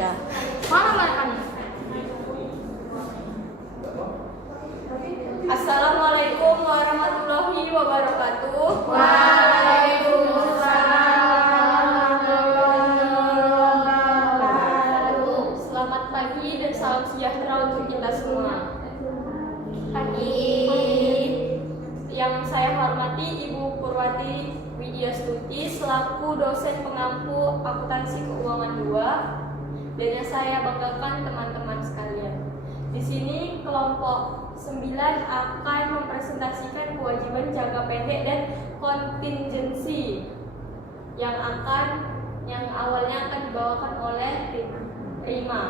sudah. Mana mereka nih? Assalamualaikum warahmatullahi wabarakatuh. Waalaikumsalam warahmatullahi wabarakatuh. Selamat pagi dan salam sejahtera untuk kita semua. Yang saya hormati Ibu Purwati Widyastuti selaku dosen pengampu akuntansi keuangan 2, dan yang saya banggakan teman-teman sekalian. Di sini kelompok 9 akan mempresentasikan kewajiban jangka pendek dan kontingensi yang awalnya akan dibawakan oleh Rima.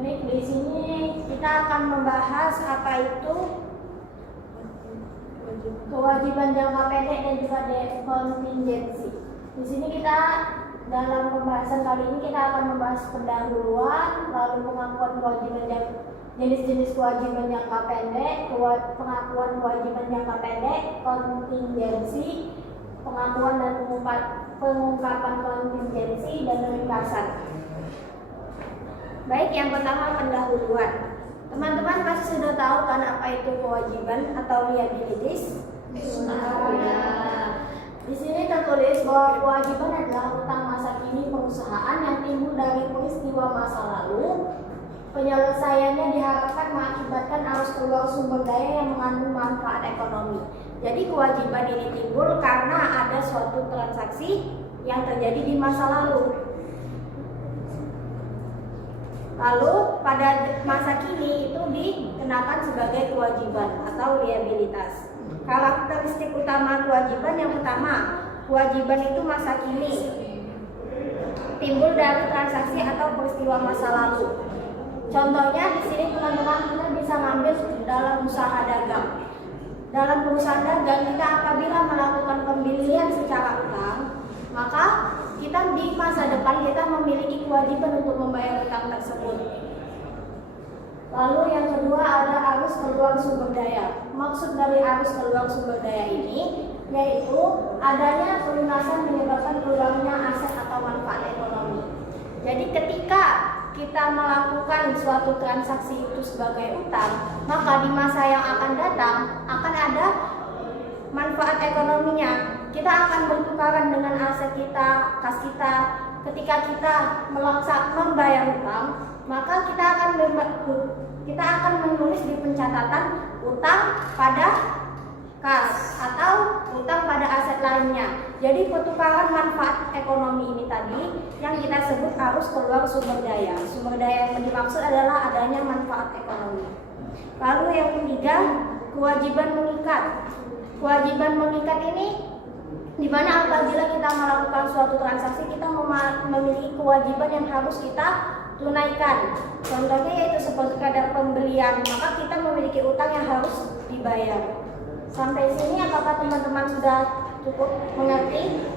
Baik, di sini kita akan membahas apa itu kewajiban jangka pendek dan juga kontingensi. Di sini kita dalam pembahasan kali ini kita akan membahas pendahuluan, lalu pengakuan kewajiban jenis-jenis kewajiban jangka pendek, pengakuan kewajiban jangka pendek, kontingensi, pengakuan dan pengungkapan kontingensi dan ringkasan. Baik, yang pertama pendahuluan. Teman-teman pasti sudah tahu kan apa itu kewajiban atau liabilities? Di sini tertulis bahwa kewajiban adalah utang masa kini perusahaan yang timbul dari peristiwa masa lalu. Penyelesaiannya diharapkan mengakibatkan arus keluar sumber daya yang mengandung manfaat ekonomi. Jadi kewajiban ini timbul karena ada suatu transaksi yang terjadi di masa lalu. Lalu pada masa kini itu dikenakan sebagai kewajiban atau liabilitas. Karakteristik utama kewajiban yang pertama, kewajiban itu masa kini, timbul dari transaksi atau peristiwa masa lalu. Contohnya di sini teman-teman kita bisa ngambil dalam usaha dagang. Dalam perusahaan dagang kita apabila melakukan pembelian secara utang, maka kita di masa depan kita memiliki kewajiban untuk membayar utang tersebut. Lalu yang kedua ada arus keluar sumber daya. Maksud dari arus keluar sumber daya ini yaitu adanya pelunasan menyebabkan keluarnya aset atau manfaat ekonomi. Jadi ketika kita melakukan suatu transaksi itu sebagai utang, maka di masa yang akan datang akan ada manfaat ekonominya. Kita akan bertukaran dengan aset kita, kas kita. Ketika kita membayar utang, maka kita akan menulis di pencatatan utang pada kas atau utang pada aset lainnya. Jadi pertukaran manfaat ekonomi ini tadi yang kita sebut arus keluar sumber daya. Sumber daya yang dimaksud adalah adanya manfaat ekonomi. Lalu yang ketiga, kewajiban mengikat. Kewajiban mengikat ini di mana apabila kita melakukan suatu transaksi kita memiliki kewajiban yang harus kita tunaikan. Contohnya yaitu seperti kadar pembelian, maka kita memiliki utang yang harus dibayar. Sampai sini apakah teman-teman sudah cukup mengerti?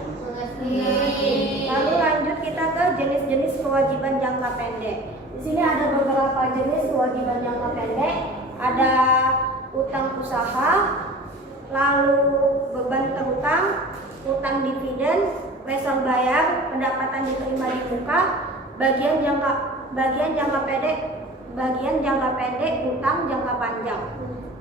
Lalu lanjut kita ke jenis-jenis kewajiban jangka pendek. Di sini ada beberapa jenis kewajiban jangka pendek. Ada utang usaha, lalu beban terutang, utang dividen, lesor bayar, pendapatan diterima di muka, bagian jangka pendek, utang jangka panjang.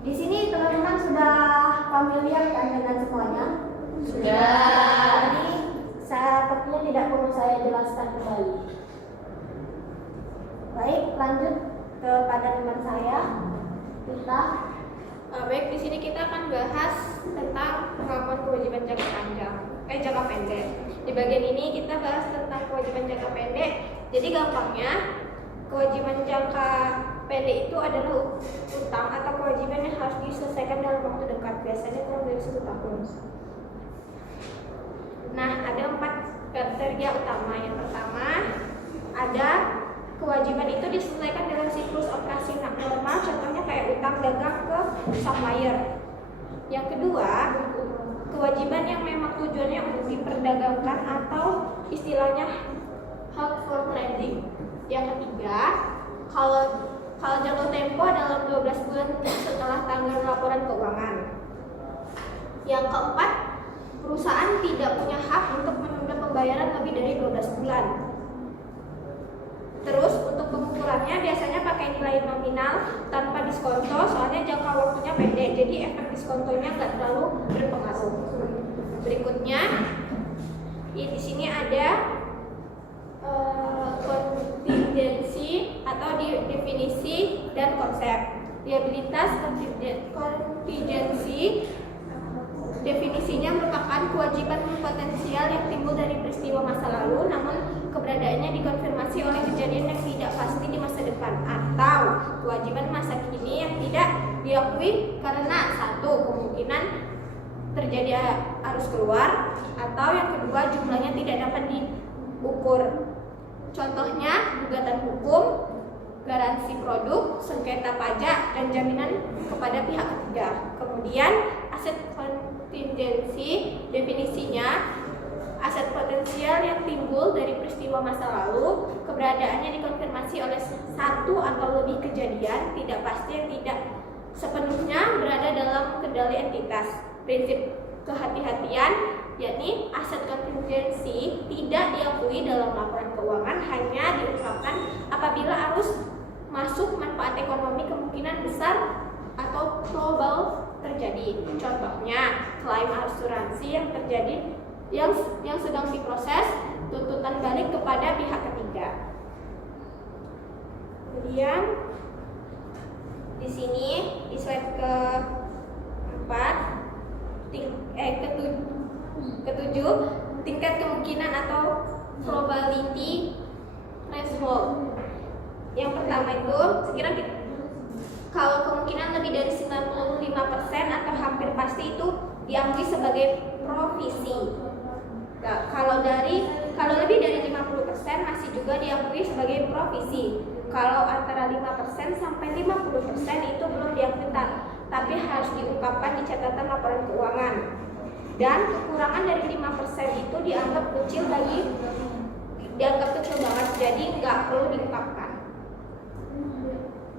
Di sini teman-teman sudah familiar kan dengan semuanya? Sudah. Jadi sepertinya tidak perlu saya jelaskan kembali. Baik, lanjut kepada teman saya. Baik, di sini kita akan bahas tentang pengakuan kewajiban jangka pendek. Di bagian ini kita bahas tentang kewajiban jangka pendek. Jadi gampangnya, kewajiban jangka pendek itu adalah utang atau kewajiban yang harus diselesaikan dalam waktu dekat, biasanya kurang dari 1 tahun. Nah, ada 4 kriteria utama. Yang pertama, ada kewajiban itu diselesaikan dalam siklus operasi normal, contohnya kayak utang dagang ke supplier. Yang kedua, kewajiban yang memang tujuannya untuk diperdagangkan atau istilahnya held for trading. Yang ketiga, kalau jangka tempo dalam 12 bulan setelah tanggal laporan keuangan. Yang keempat, perusahaan tidak punya hak untuk menunda pembayaran lebih dari 12 bulan. utangnya biasanya pakai nilai nominal tanpa diskonto, soalnya jangka waktunya pendek, jadi efek diskontonya nggak terlalu berpengaruh. Berikutnya, di sini ada kontingensi atau definisi dan konsep. Liabilitas kontingensi definisinya merupakan kewajiban potensial yang timbul dari peristiwa masa lalu, namun keberadaannya dikonfirmasi oleh kejadian yang tidak pasti di masa depan, atau kewajiban masa kini yang tidak diakui karena satu, kemungkinan terjadi arus keluar, atau yang kedua, jumlahnya tidak dapat diukur. Contohnya gugatan hukum, garansi produk, sengketa pajak, dan jaminan kepada pihak ketiga. Kemudian aset kontingensi definisinya aset potensial yang timbul dari peristiwa masa lalu, keberadaannya dikonfirmasi oleh satu atau lebih kejadian tidak pasti yang tidak sepenuhnya berada dalam kendali entitas. Prinsip kehati-hatian, yakni aset kontingensi tidak diakui dalam laporan keuangan, hanya diungkapkan apabila arus masuk manfaat ekonomi kemungkinan besar atau probable terjadi. Contohnya, klaim asuransi yang terjadi yang sedang diproses, tuntutan balik kepada pihak ketiga. Kemudian di sini di slide ketujuh, tingkat kemungkinan atau probability threshold. Yang pertama itu sekiranya kalau kemungkinan lebih dari 95% atau hampir pasti itu diakui sebagai provisi. Nah, kalau lebih dari 50% masih juga diakui sebagai provisi. Kalau antara 5% sampai 50% itu belum diakui, tapi harus diungkapkan di catatan laporan keuangan. Dan kekurangan dari 5% itu dianggap kecil banget, jadi nggak perlu diungkapkan.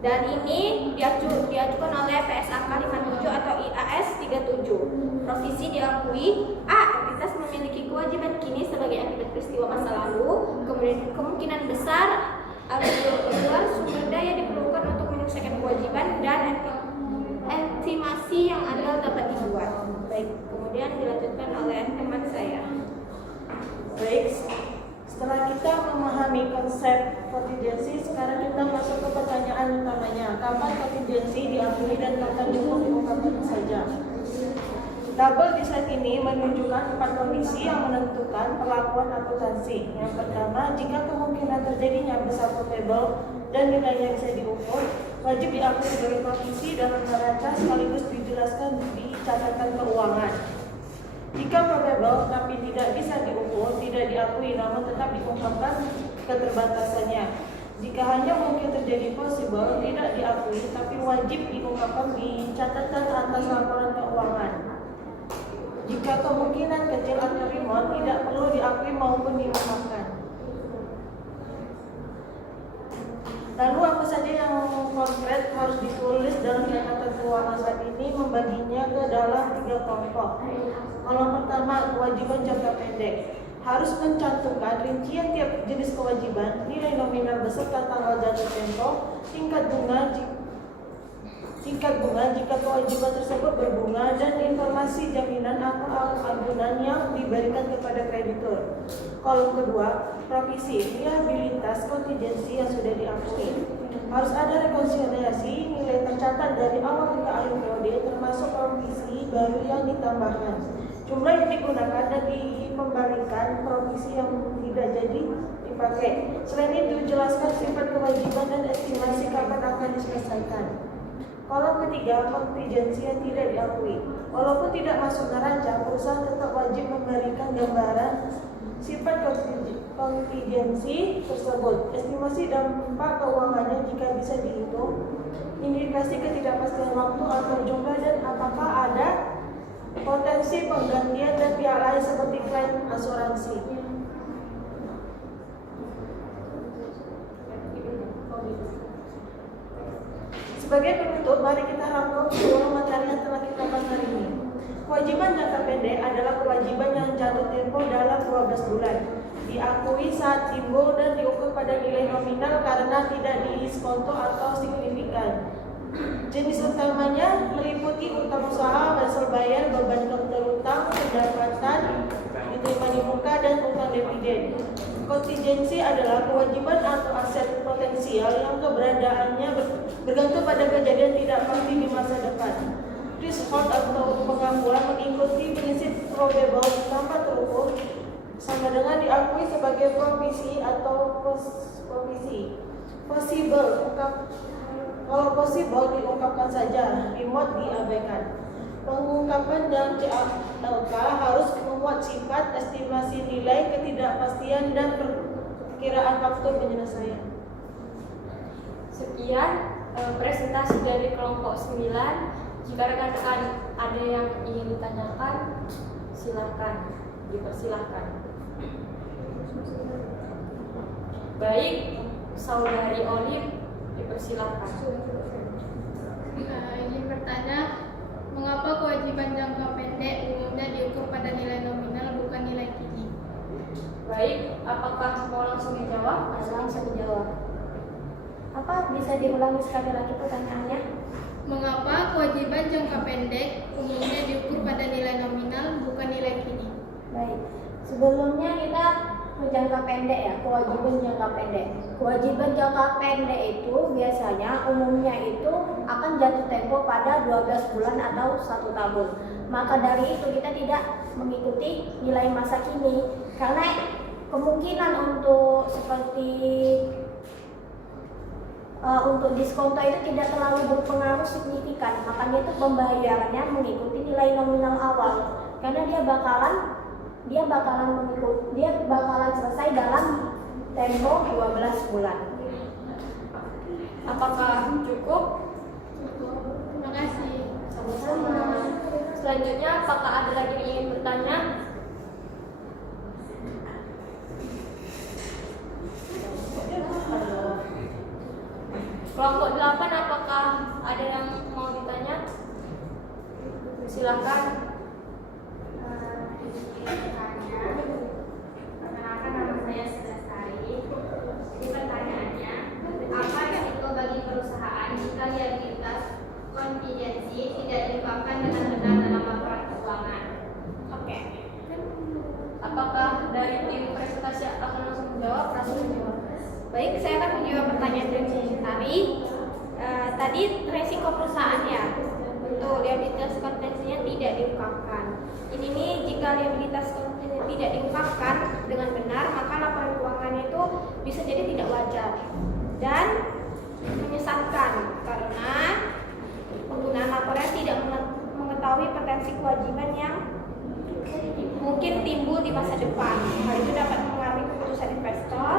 Dan ini diajukan oleh PSAK 57 atau IAS 37. Provisi diakui A. Entitas memiliki kewajiban kini sebagai akibat peristiwa masa lalu. Kemudian kemungkinan besar arus keluar sumber daya diperlukan untuk menyelesaikan kewajiban, dan estimasi yang adil dapat dibuat. Baik, kemudian dilanjutkan oleh teman saya. Baik, setelah kita memahami konsep kontingensi, sekarang kita masuk ke pertanyaan utamanya. Kapan kontingensi diakui dan kapan cukup diungkapkan saja? Tabel di slide ini menunjukkan 4 kondisi yang menentukan perlakuan akuntansi. Yang pertama, jika kemungkinan terjadinya besar probable dan nilainya bisa diukur, wajib diakui sebagai provisi dalam neraca sekaligus dijelaskan di catatan keuangan. Jika probable tapi tidak bisa diukur, tidak diakui namun tetap diungkapkan keterbatasannya. Jika hanya mungkin terjadi possible, tidak diakui tapi wajib diungkapkan di catatan atas laporan keuangan. Jika kemungkinan kecil atau remote, tidak perlu diakui maupun diungkapkan. Lalu apa saja yang konkret harus ditulis dalam catatan keuangan saat ini? Membaginya ke dalam 3 kelompok. Kolom pertama, kewajiban jangka pendek. Harus mencantumkan rincian tiap jenis kewajiban, nilai nominal beserta tanggal jatuh tempo, tingkat bunga jika kewajiban tersebut berbunga, dan informasi jaminan atau ampunan yang diberikan kepada kreditur. Kolom kedua, provisi, liabilitas kontingensi yang sudah diakui. Harus ada rekonsiliasi nilai tercatat dari awal hingga akhir periode, termasuk provisi baru yang ditambahkan, jumlah yang digunakan dan dikembalikan provisi yang tidak jadi dipakai. Selain itu, jelaskan sifat kewajiban dan estimasi kapan akan diselesaikan. Kolom ketiga, kontingensi yang tidak diakui. Walaupun tidak masuk neraca, perusahaan tetap wajib memberikan gambaran sifat kontingensi tersebut, estimasi dampak keuangannya jika bisa dihitung, indikasi ketidakpastian waktu atau jumlah, dan apakah ada potensi penggantian dan pihak lain seperti klaim asuransi. Sebagai penutup, mari kita rangkum seluruh materi yang telah kita bahas hari ini. Kewajiban jangka pendek adalah kewajiban yang jatuh tempo dalam 12 bulan, diakui saat timbul dan diukur pada pada nilai nominal karena tidak diskonto atau signifikan. Jenis utamanya meliputi utang usaha, hasil bayar, beban utang, pendapatan diterima di muka, dan utang dividen. Kontingensi adalah kewajiban atau aset potensial yang keberadaannya bergantung pada kejadian tidak pasti di masa depan. Threshold atau pengakuan mengikuti prinsip probable tanpa terukur sama dengan diakui sebagai provisi atau provisi. Possible, kalau possible diungkapkan saja, remote diabaikan. Pengungkapan dan CLK harus memuat sifat estimasi nilai, ketidakpastian, dan perkiraan faktor penyelesaian. Sekian presentasi dari kelompok 9. Jika rekan-rekan ada yang ingin ditanyakan, silakan, dipersilahkan. Baik, Saudari Olive, dipersilahkan. Ingin bertanya, mengapa kewajiban jangka pendek umumnya diukur pada nilai nominal bukan nilai kini? Baik, apakah mau langsung dijawab? Langsung dijawab. Apa bisa diulangi sekali lagi pertanyaannya? Mengapa kewajiban jangka pendek umumnya diukur pada nilai nominal bukan nilai kini? Baik, sebelumnya kita ke jangka pendek ya, kewajiban jangka pendek. Kewajiban jangka pendek itu biasanya umumnya itu akan jatuh tempo pada 12 bulan atau 1 tahun. Maka dari itu kita tidak mengikuti nilai masa kini karena kemungkinan untuk seperti untuk diskonto itu tidak terlalu berpengaruh signifikan. Makanya itu pembayarannya mengikuti nilai nominal awal karena dia bakalan selesai dalam tempo 12 bulan. Apakah cukup? Terima kasih. Sama-sama. Selanjutnya, apakah ada lagi yang ingin bertanya? Kelompok 8, apakah ada yang mau ditanya? Silakan. Perkenalkan, nama saya Sedastari. Jadi pertanyaannya, apa risiko bagi perusahaan jika liabilitas kontingensi tidak diungkapkan dengan benar dalam laporan keuangan? Oke. Apakah dari tim presentasi akan langsung menjawab? Langsung menjawab. Baik, saya akan menjawab pertanyaan dari tadi. Tadi resiko perusahaan ya untuk liabilitas kontingensinya tidak diungkapkan. Ini nih, jika liabilitas kontingensi tidak diungkapkan dengan benar, maka laporan keuangannya itu bisa jadi tidak wajar dan menyesatkan karena penggunaan laporan tidak mengetahui potensi kewajiban yang mungkin timbul di masa depan. Hal itu dapat mempengaruhi keputusan investor,